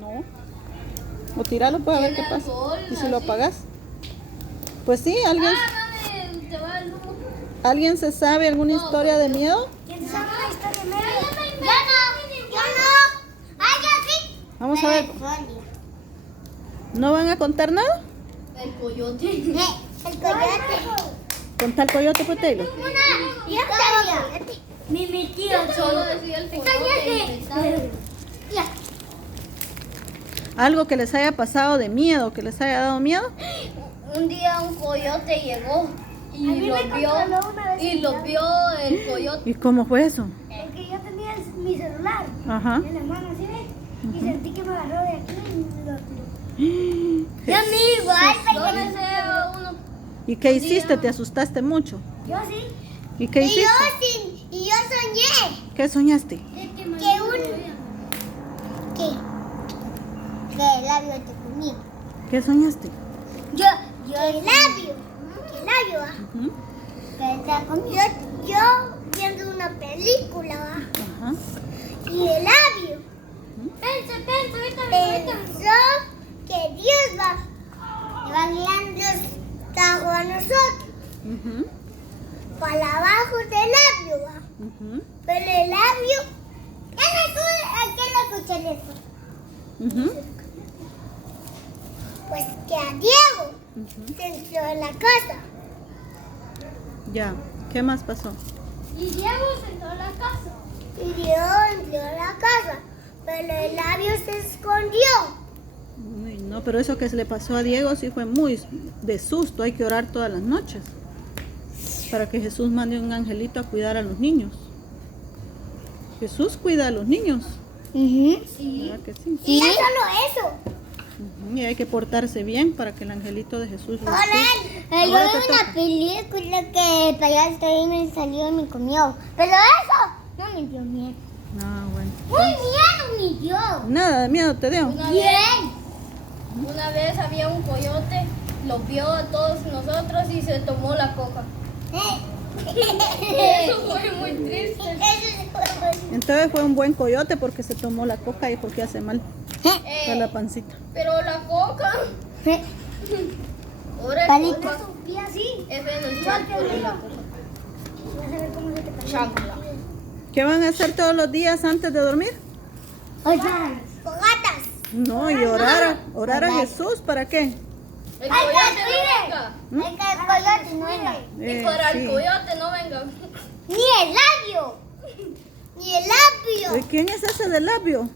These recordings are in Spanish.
No. O tíralo pues a ver qué pasa. ¿Y si lo apagas? Pues sí, ¿alguien se sabe alguna historia de miedo? ¿Quién sabe la historia de miedo? Yo no. Ah, yo sí. Vamos a ver. ¿No van a contar nada? El coyote. El coyote. Conta el coyote, pues, Taylor. Mi tío Solo decía el coyote. Algo que les haya pasado de miedo, que les haya dado miedo. Un día un coyote llegó y lo vio el coyote. ¿Y cómo fue eso? Porque yo tenía mi celular Ajá. en la mano, ¿sí ves? Y sentí que me agarró de aquí y lo tiró. Yo sí, igual. ¿Y qué hiciste? ¿Te asustaste mucho? Yo sí. ¿Y qué hiciste? Y yo soñé ¿Qué soñaste? que el labio te comía. ¿Qué soñaste? El labio, ¿va? Ujú. Que te comía. Yo viendo una película, ¿va? Ajá. Y el labio pensó que Dios va guiando a nosotros Ujú. para abajo del labio, ¿va? Ujú. Pero el labio, ¿a quién le escuché eso? Ujú. Pues que a Diego Ujú. se entró en la casa. Ya. ¿Qué más pasó? Y Diego se entró en la casa. Y Diego entró en la casa, pero el labio se escondió. Uy, no, pero eso que se le pasó a Diego sí fue muy de susto. Hay que orar todas las noches para que Jesús mande un angelito a cuidar a los niños. Jesús cuida a los niños. ¿Verdad que sí? Y no solo eso. Ujú. Y hay que portarse bien para que el angelito de Jesús los cuide. Yo Ahora vi te una toca. película que el payaso ahí me salió y me comió. Pero eso no me dio miedo. Ah, bueno. Muy miedo me dio. Nada de miedo te dio. Una vez había un coyote, lo vio a todos nosotros y se tomó la coca. Eso fue muy triste. Entonces fue un buen coyote porque se tomó la coca y porque hace mal a la pancita. Pero la coca. Ahora Palita. Y así. es beneficial por la coca. Vas a ver cómo se te pasa. Chancla. ¿Qué van a hacer todos los días antes de dormir? Fogatas. No, y orar a Jesús, ¿para qué? El coyote no venga. El coyote no venga. Y para Sí. el coyote no venga. Ni el labio. Ni el labio. ¿De quién es ese del labio?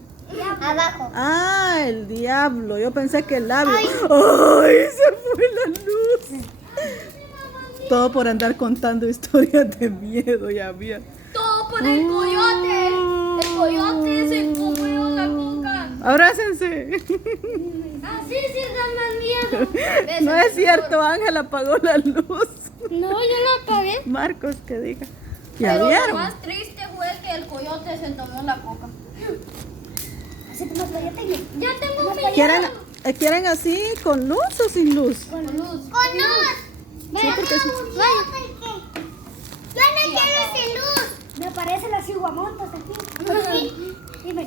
Abajo. Ah, el diablo. Yo pensé que el labio. ¡Ay! Se fue la luz. Todo por andar contando historias de miedo, ya había. Todo por el coyote. El coyote se comió la coca. Abrácense. Así sí da más miedo. No es cierto, Ángel apagó la luz. No, yo lo apagué. Marcos, que diga. ¿Ya Pero lo vieron? más triste fue que el coyote se tomó la coca. Ya tengo que ¿Quieren así con luz o sin luz? con luz. Con luz. Sí, porque sí. Yo no quiero sin luz. Me aparecen las ciguamontas aquí. Dime.